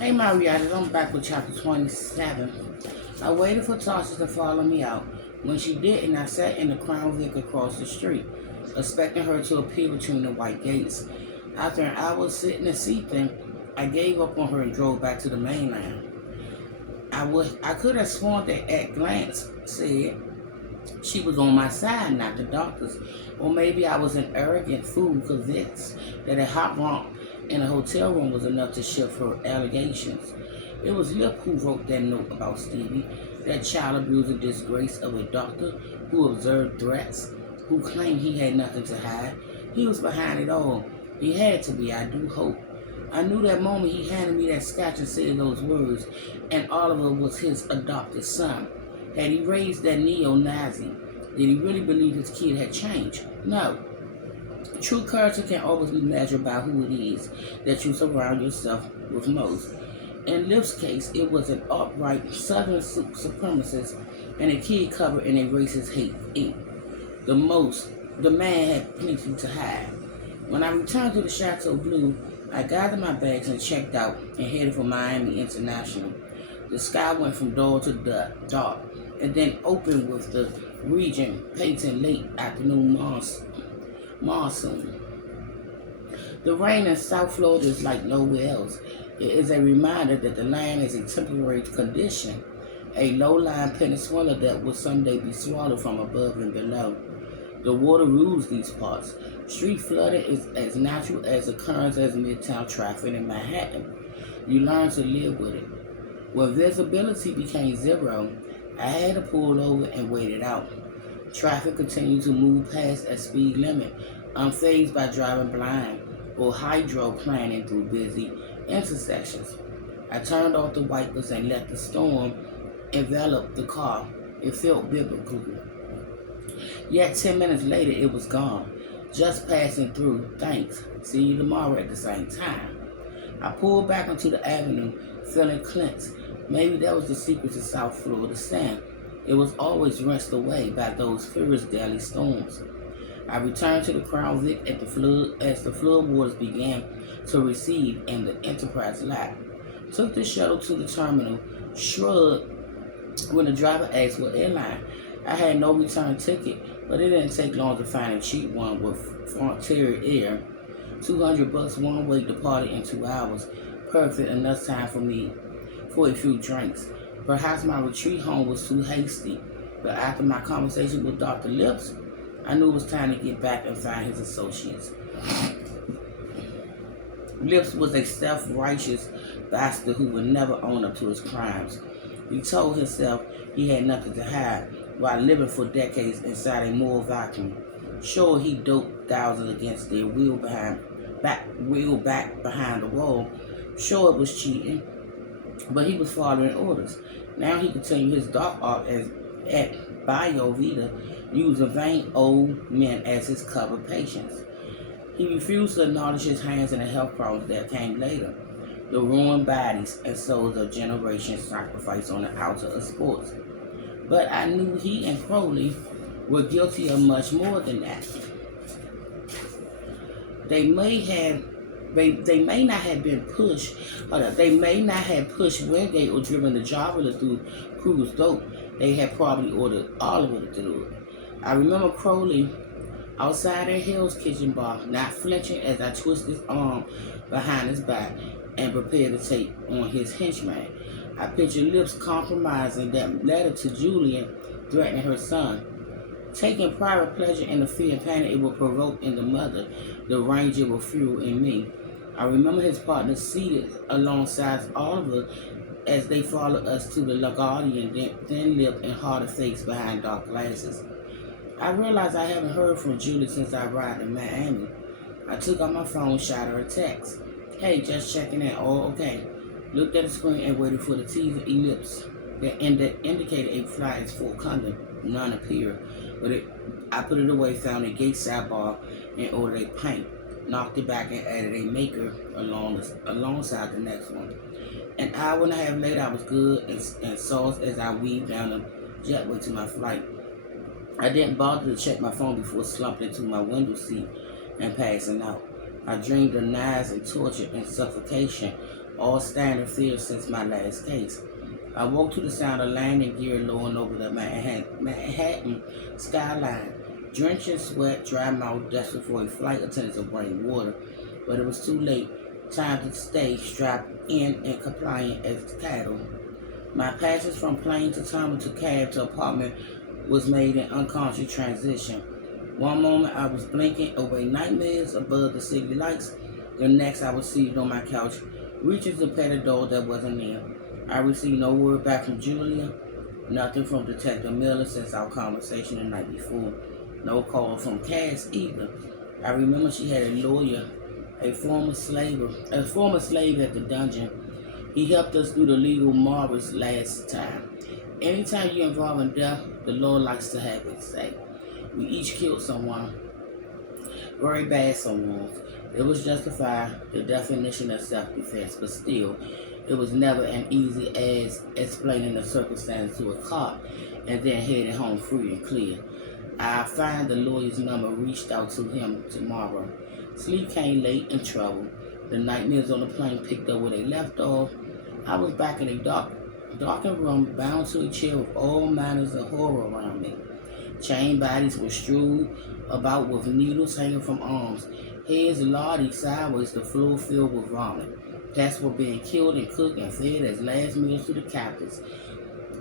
Hey Marietta, I'm back with chapter 27. I waited for Tasha to follow me out. When she didn't, I sat in the Crown Vic across the street, expecting her to appear between the white gates. After an hour sitting and seething, I gave up on her and drove back to the mainland. I could have sworn that at glance said she was on my side, not the doctor's. Or maybe I was an arrogant fool convinced that a hot romp in a hotel room was enough to shift her allegations. It was Lip who wrote that note about Stevie, that child abuser disgrace of a doctor who observed threats, who claimed he had nothing to hide. He was behind it all. He had to be, I do hope. I knew that moment he handed me that scotch and said those words, and Oliver was his adopted son. Had he raised that neo-Nazi? Did he really believe his kid had changed? No. True character can always be measured by who it is that you surround yourself with most. In Lip's case, it was an upright Southern supremacist and a kid covered in a racist hate ink. The man had plenty to hide. When I returned to the Chateau Blue, I gathered my bags and checked out and headed for Miami International. The sky went from dawn to dark and then opened with the region painting late afternoon monsoon. The rain in South Florida is like nowhere else. It is a reminder that the land is a temporary condition, a low-lying peninsula that will someday be swallowed from above and below. The water rules these parts. Street flooding is as natural as occurrence as midtown traffic in Manhattan. You learn to live with it. When visibility became zero, I had to pull over and wait it out. Traffic continued to move past a speed limit, unfazed by driving blind or hydroplaning through busy intersections. I turned off the wipers and let the storm envelop the car. It felt biblical. Yet 10 minutes later, it was gone. Just passing through. Thanks. See you tomorrow at the same time. I pulled back onto the avenue, feeling cleansed. Maybe that was the secret to South Florida sand. It was always rinsed away by those furious daily storms. I returned to the Crown Vic at as the flood waters began to recede in the Enterprise lot. Took the shuttle to the terminal, shrugged when the driver asked what airline. I had no return ticket, but it didn't take long to find a cheap one with Frontier Air. $200 one way departed in 2 hours. Perfect, enough time for me for a few drinks. Perhaps my retreat home was too hasty, but after my conversation with Dr. Lips, I knew it was time to get back and find his associates. Lips was a self-righteous bastard who would never own up to his crimes. He told himself he had nothing to hide while living for decades inside a moral vacuum. Sure, he doped thousands against their wheel back behind the wall. Sure, it was cheating, but he was following orders. Now he continued his dark art at Bio Vita, using vain old men as his cover patients. He refused to acknowledge his hands in the health problems that came later, the ruined bodies and souls of generations sacrificed on the altar of sports. But I knew he and Crowley were guilty of much more than that. They may not have been pushed, they may not have pushed Wingate or driven the Java through Kruger's dope. They had probably ordered Oliver to do it. I remember Crowley outside at Hill's Kitchen Bar, not flinching as I twisted his arm behind his back and prepared to take on his henchman. I pictured Lips compromising that letter to Julian, threatening her son, taking private pleasure in the fear and panic it would provoke in the mother. The ranger will fuel in me. I remember his partner seated alongside Oliver as they followed us to the LaGuardia, thin lipped and harder face behind dark glasses. I realized I haven't heard from Julie since I arrived in Miami. I took out my phone, shot her a text. Hey, just checking in, all okay. Looked at the screen and waited for the teaser ellipse that indicated a flight is forthcoming. None appeared, but I put it away, found a gate sidebar, and ordered a pint. Knocked it back and added a maker alongside the next one. An hour and a half later, I was good and sauced as I weaved down the jetway to my flight. I didn't bother to check my phone before slumping into my window seat and passing out. I dreamed of knives and torture and suffocation all standing fear since my last case. I woke to the sound of landing gear lowering over the Manhattan skyline, drenched in sweat, dry mouth, desperate for a flight attendant to bring water, but it was too late. Time to stay strapped in and compliant as cattle. My passage from plane to terminal to cab to apartment was made in unconscious transition. One moment I was blinking away nightmares above the city lights. The next I was seated on my couch, reaching to pet a dog that wasn't there. I received no word back from Julia, nothing from Detective Miller since our conversation the night before. No call from Cass either. I remember she had a lawyer, a former slave at the dungeon. He helped us through the legal marvels last time. Anytime you're involved in death, the law likes to have its say. We each killed someone, very bad someone. It was justified, the definition of self-defense, but still, it was never as easy as explaining the circumstance to a cop and then heading home free and clear. I'll find the lawyer's number, reached out to him tomorrow. Sleep came late in trouble. The nightmares on the plane picked up where they left off. I was back in a darkened room, bound to a chair with all manners of horror around me. Chained bodies were strewed about with needles hanging from arms. Heads lolling sideways, the floor filled with vomit. Pets were being killed and cooked and fed as last meals to the captives.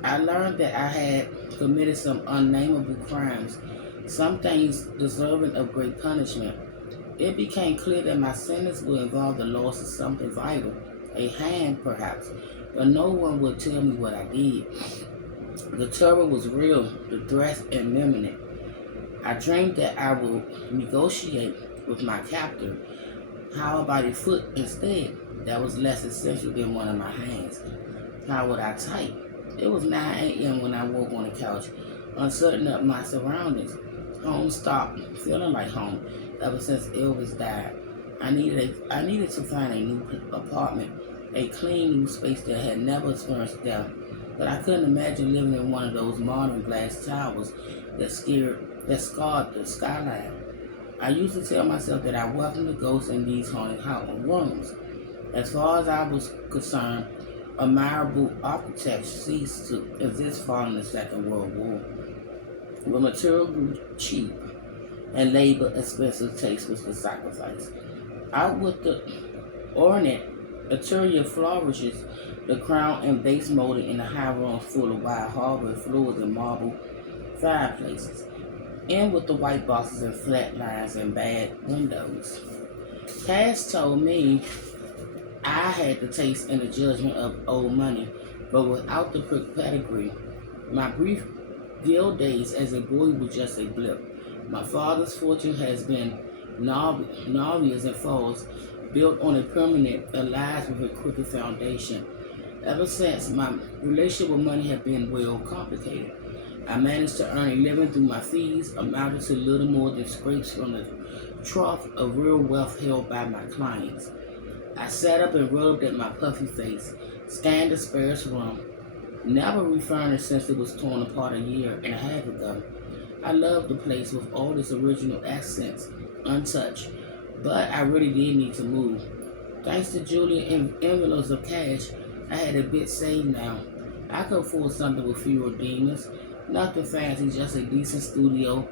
I learned that I had committed some unnameable crimes, some things deserving of great punishment. It became clear that my sentence would involve the loss of something vital, a hand perhaps, but no one would tell me what I did. The terror was real, the threat imminent. I dreamed that I would negotiate with my captor. How about a foot instead? That was less essential than one of my hands. How would I type? It was 9 a.m. when I woke on the couch, uncertain of my surroundings. Home stopped feeling like home ever since Elvis died. I needed to find a new apartment, a clean new space that had never experienced death. But I couldn't imagine living in one of those modern glass towers that scarred the skyline. I used to tell myself that I welcomed the ghosts in these haunted rooms. As far as I was concerned, admirable architecture ceased to exist following the Second World War. When material grew cheap and labor expensive, taste was the sacrifice. Out with the ornate interior flourishes, the crown and base molding in the high room full of wide hardwood floors and marble fireplaces. In with the white boxes and flat lines and bad windows. Cass told me I had the taste and the judgment of old money, but without the pedigree. My brief guild days as a boy were just a blip. My father's fortune has been novias and falls, built on a permanent, alive with a crooked foundation. Ever since, my relationship with money had been well complicated. I managed to earn a living through my fees, amounted to little more than scrapes from the trough of real wealth held by my clients. I sat up and rubbed at my puffy face, scanned the sparse room, never refurnished since it was torn apart a year and a half ago. I loved the place with all its original accents, untouched, but I really did need to move. Thanks to Julia and envelopes of cash, I had a bit saved now. I could afford something with fewer demons, nothing fancy, just a decent studio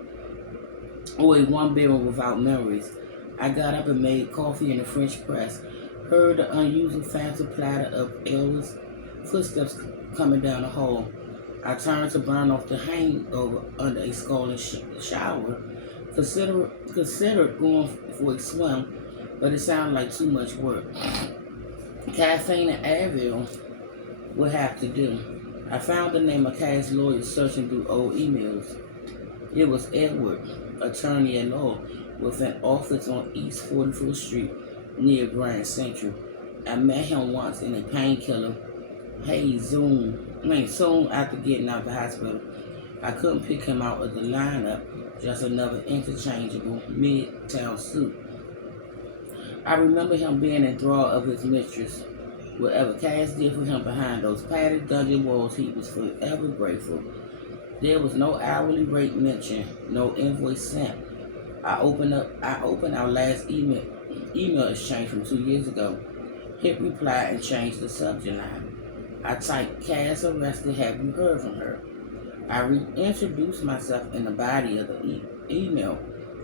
or a one-bedroom without memories. I got up and made coffee in the French press, heard the unusual fancy platter of Elvis' footsteps coming down the hall. I turned to burn off the hangover under a scalding shower. Considered going for a swim, but it sounded like too much work. Caffeine and Advil would have to do. I found the name of Cass' lawyer searching through old emails. It was Edward, attorney at law, with an office on East 44th Street near Grand Central. I met him once in a painkiller soon after getting out of the hospital. I couldn't pick him out of the lineup, just another interchangeable midtown suit. I remember him being enthralled of his mistress. Whatever Cass did for him behind those padded dungeon walls, he was forever grateful. There was no hourly rate mentioned, no invoice sent. I opened our last email exchange from 2 years ago. Hit replied and changed the subject line. I typed, Cass arrested, have you heard from her? I reintroduced myself in the body of the email,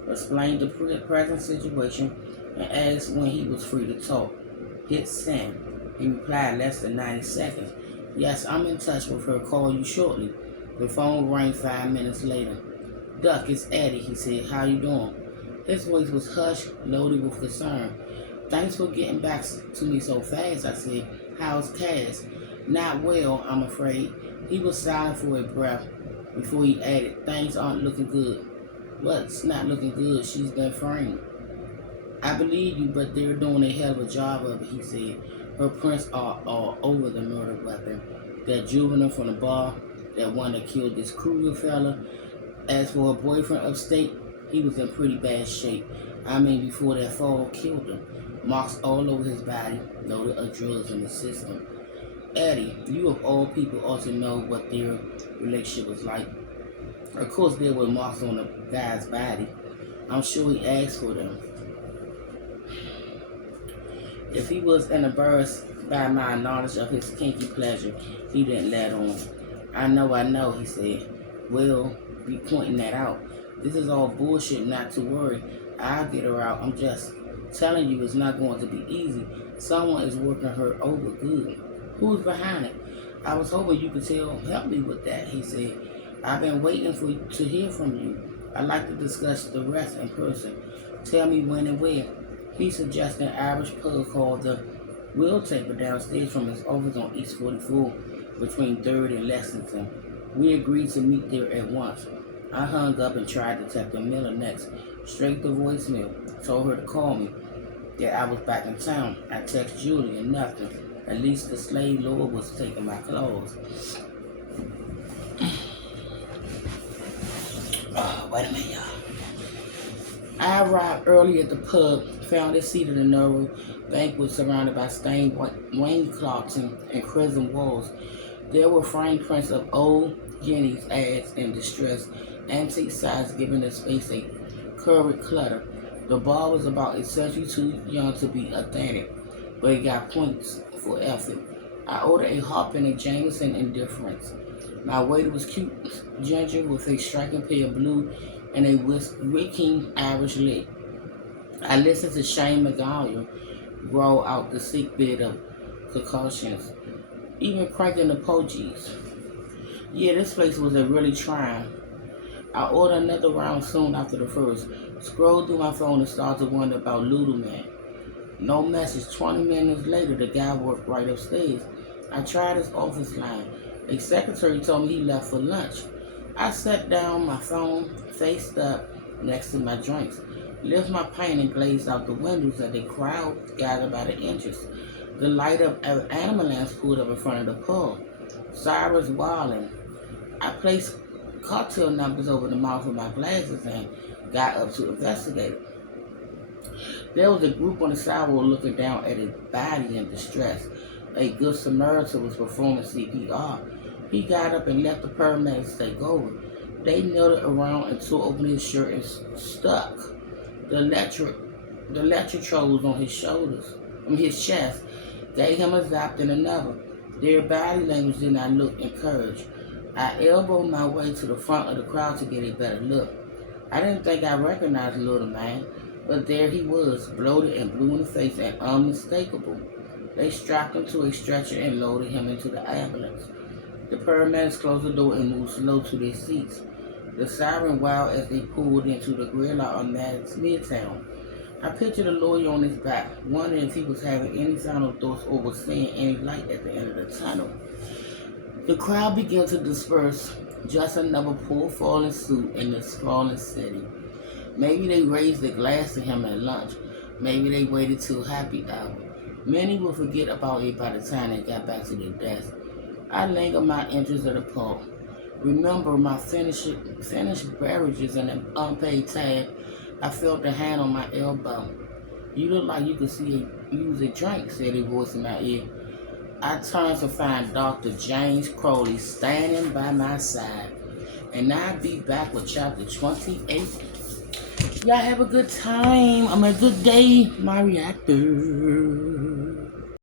explained the present situation, and asked when he was free to talk. Hit send. He replied less than 90 seconds. Yes, I'm in touch with her. Call you shortly. The phone rang 5 minutes later. Duck, it's Eddie, he said. How you doing? His voice was hushed, loaded with concern. Thanks for getting back to me so fast, I said. How's Cass? Not well, I'm afraid. He was silent for a breath before he added, things aren't looking good. What's not looking good? She's been framed. I believe you, but they're doing a hell of a job of it, he said. Her prints are all over the murder weapon. That juvenile from the bar, that one that killed this Kruger fella. As for her boyfriend upstate, he was in pretty bad shape. I mean, before that fall killed him. Marks all over his body, loaded of drugs in the system. Eddie, you of all people ought to know what their relationship was like. Of course, there were marks on the guy's body. I'm sure he asked for them. If he was embarrassed by my knowledge of his kinky pleasure, he didn't let on. I know, he said. We'll be pointing that out. This is all bullshit, not to worry. I'll get her out. I'm just telling you it's not going to be easy. Someone is working her over good. Who's behind it? I was hoping you could help me with that, he said. I've been waiting to hear from you. I'd like to discuss the rest in person. Tell me when and where. He suggested an Irish pub called the Wheel Taper downstairs from his office on East 44 between 3rd and Lexington. We agreed to meet there at once. I hung up and tried Detective Miller next. Straight to voicemail. Told her to call me. That I was back in town. I texted Julie and nothing. At least the slave lord was taking my clothes. Wait a minute, y'all. I arrived early at the pub, found it seated in a narrow banquet surrounded by stained waincloths and crimson walls. There were framed prints of old Jenny's ads in distress, antique size giving the space a curved clutter. The bar was about a century too young to be authentic, but it got points for effort. I ordered a hop and a Jameson Indifference. My waiter was cute ginger with a striking pair of blue and a wicking Irish lip. I listened to Shane McGowan growl out the sick bit of concussions, even cranking the pogies. Yeah, this place was a really trying. I ordered another round soon after the first. Scrolled through my phone and started to wonder about Ludo Man. No message. 20 minutes later, the guy worked right upstairs. I tried his office line. A secretary told me he left for lunch. I sat down, my phone faced up next to my drinks, lift my pint and glazed out the windows as a crowd gathered by the entrance. The light of animal lamps pulled up in front of the pub. Cyrus Wallen. I placed cocktail numbers over the mouth of my glasses and got up to investigate it. There was a group on the sidewalk looking down at a body in distress. A good Samaritan was performing CPR. He got up and let the paramedics take over. They knelt around and tore open his shirt and stuck the electrodes on his shoulders, on his chest, gave him a zap and another. Their body language did not look encouraged. I elbowed my way to the front of the crowd to get a better look. I didn't think I recognized the little man, but there he was, bloated and blue in the face and unmistakable. They strapped him to a stretcher and loaded him into the ambulance. The paramedics closed the door and moved slow to their seats. The siren wowed as they pulled into the grill out on Maddox Midtown. I pictured a lawyer on his back, wondering if he was having any final thoughts or was seeing any light at the end of the tunnel. The crowd began to disperse, just another poor fallen suit in this fallen city. Maybe they raised their glass to him at lunch. Maybe they waited till happy hour. Many will forget about it by the time they got back to their desk. I lingered my interest at the pub. Remember my finished beverages and an unpaid tab. I felt a hand on my elbow. You look like you could use a drink, said a voice in my ear. I turned to find Dr. James Crowley standing by my side. And I'll be back with chapter 28. Y'all have a good time. I'm a good day, my reactor.